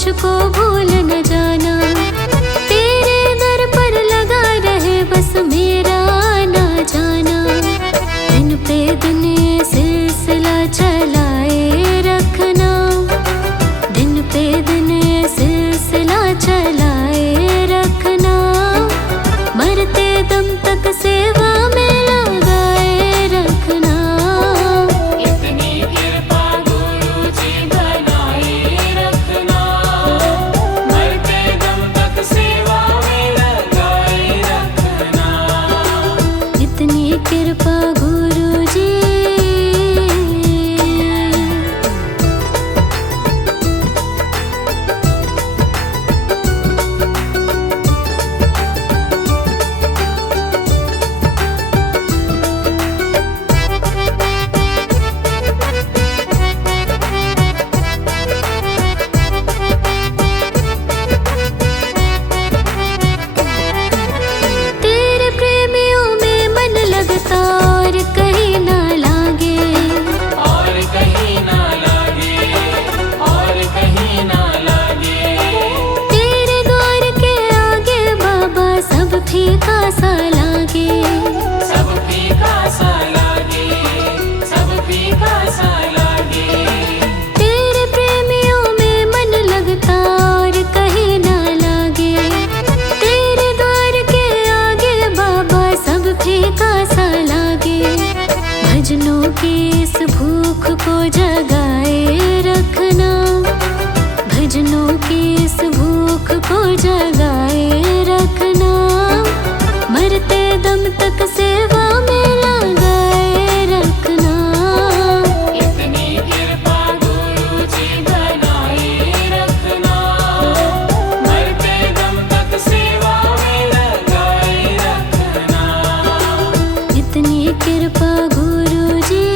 मुझको भूल न जाना। तेरे दर पर लगा रहे बस मेरा आना जाना। दिन पे दिन ये सिलसिला चलाए रखना। दिन पे दिन ये सिलसिला चलाए रखना। मरते दम तक सेवा में लगाए रखना। इतनी कृपा गुरुजी बनाए रखना। मरते दम तक सेवा में लगाए रखना। इतनी कृपा गुरुजी। तेरे प्रेमियों में मन लगता और कहीं ना लागे। और कहीं ना लागे, और कहीं ना लागे। तेरे द्वार के आगे बाबा सब फीका सा लागे। सब फीका सा लागे, सब फीका सा लागे। तेरे प्रेमियों में मन लगता और कहीं ना लागे। तेरे द्वार के आगे बाबा सब फीका सा लागे। भजनों की इस भूख को जगाए रखना। भजनों की इस भूख को जगाए रखना। मरते दम तक सेवा में लगाए रखना। इतनी कृपा गुरुजी बनाए रखना। मरते दम तक सेवा में लगाए रखना। इतनी कृपा गुरुजी।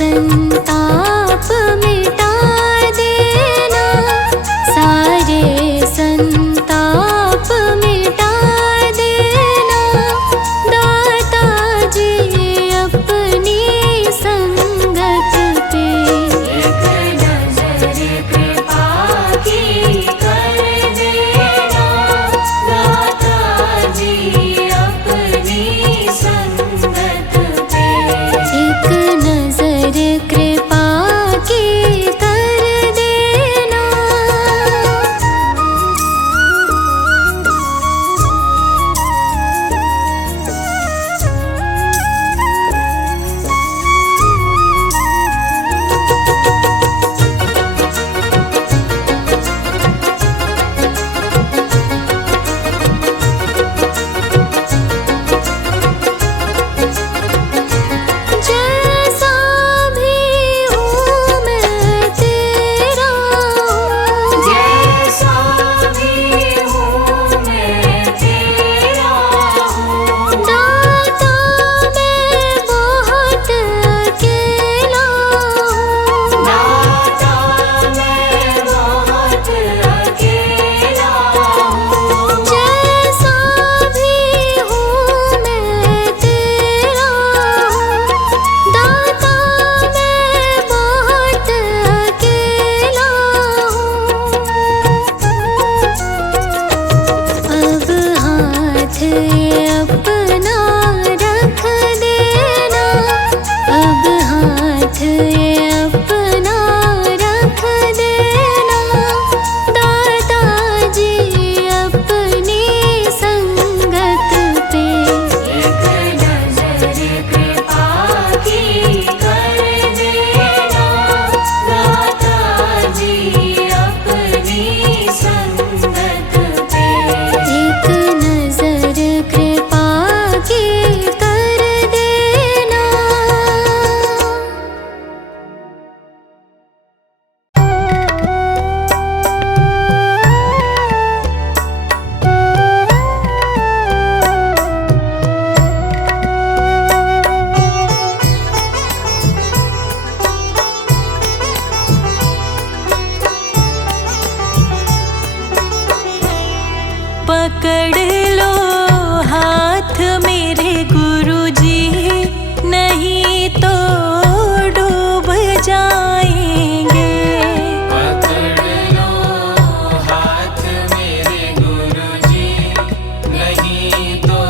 संताप मिटा देना, सारे संताप मिटा देना, दाता जी अपनी संगत पे। एक नजर कृपा की कर देना, दाता जी अपनी संगत पे। एक नजर कृपा की कर देना। जैसा भी हूँ मैं तेरा हूँ, जैसा भी हूँ मैं तेरा हूँ, दाता मैं बहुत अकेला हूँ, दाता मैं बहुत अकेला हूँ। जैसा भी हूँ मैं तेरा हूँ, दाता मैं बहुत अकेला हूँ। अब हाथ अपना रख देना, अब हाथ अपना रख देना, दाता जी अपनी संगत पे। एक नजर कृपा की कर देना, दाता जी अपनी संगत पे। एक नजर कृपा की कर देना। पकड़ लो हाथ मेरे गुरुजी, नहीं तो डूब जाएंगे। पकड़ लो हाथ मेरे गुरुजी, नहीं तो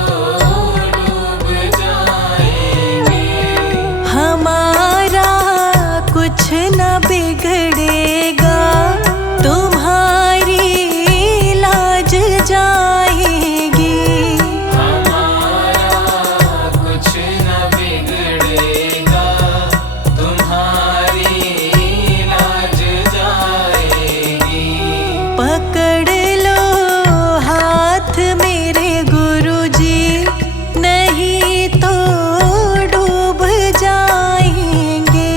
डूब जाएंगे। हमारा कुछ न बिगड़ेगा, तुम्हारी लाज जाएगी। हमारा कुछ न बिगड़ेगा, तुम्हारी लाज जाएगी। पकड़ लो हाथ मेरे गुरुजी, नहीं तो डूब जाएंगे।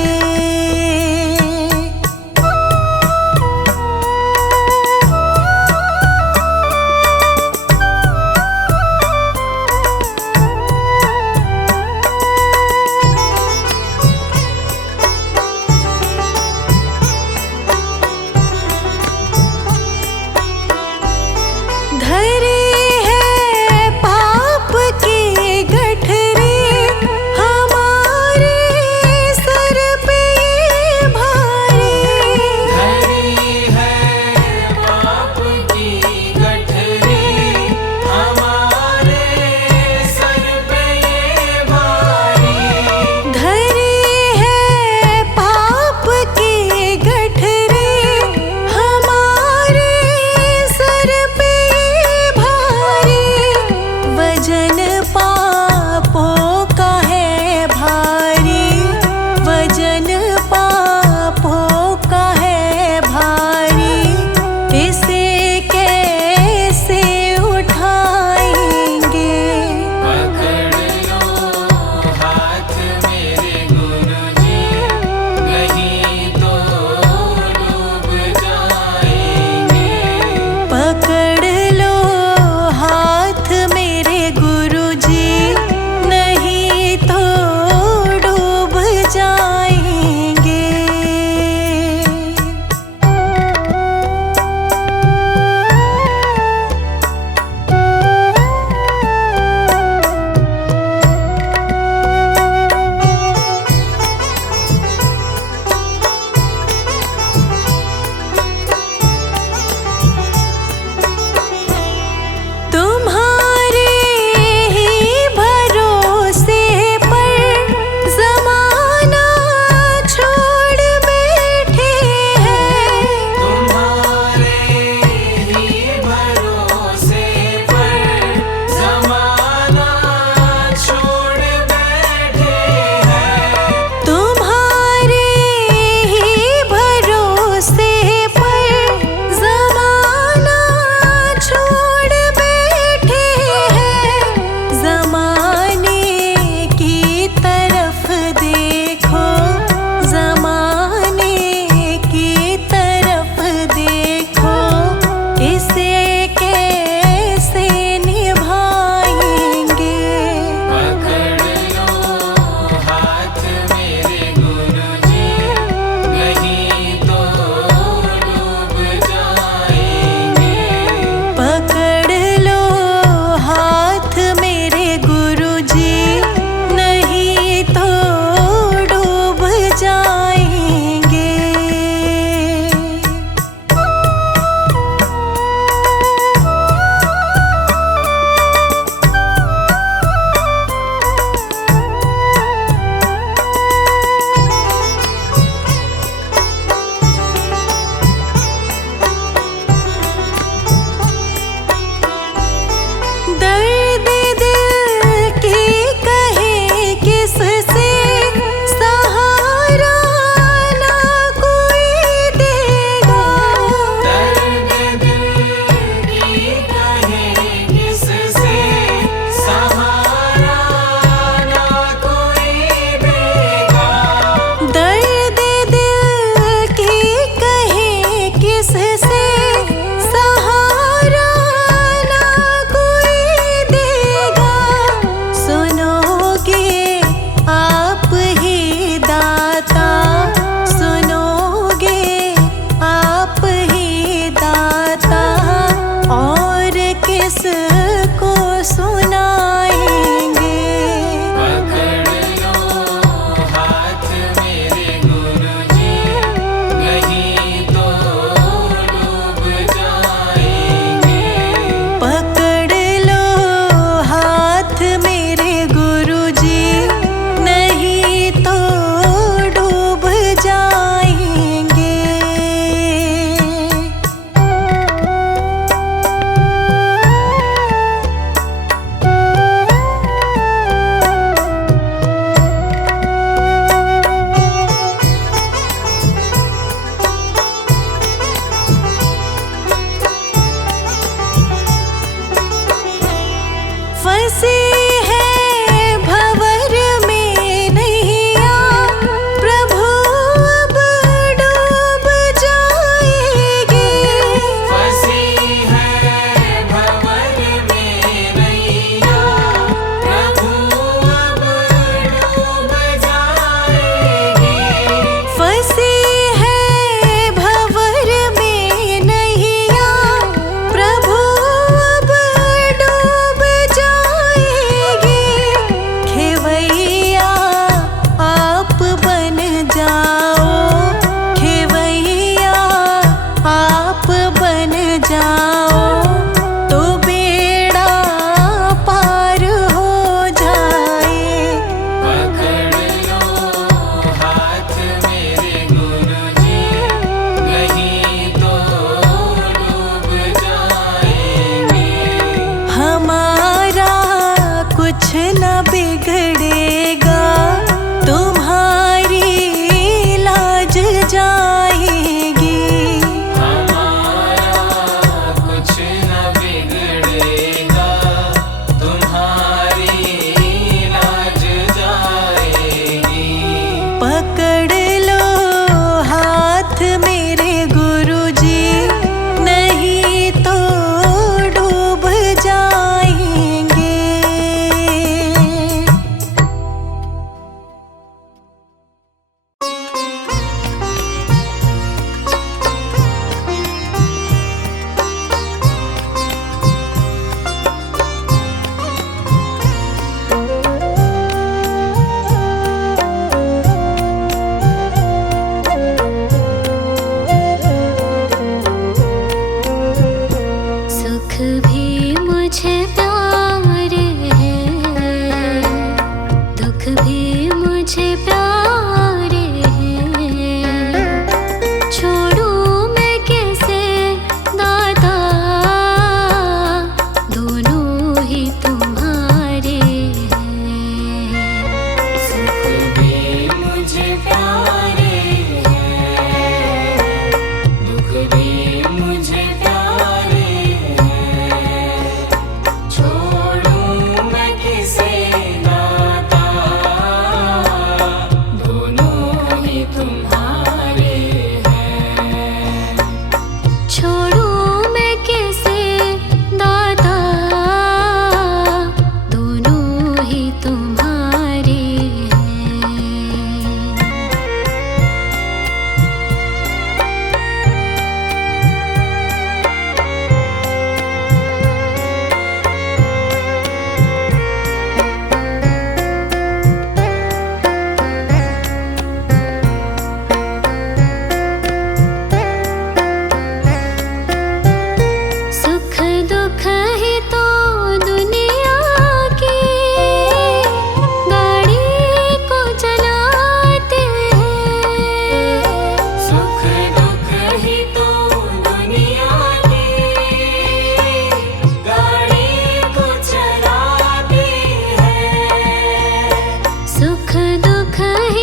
दुख ही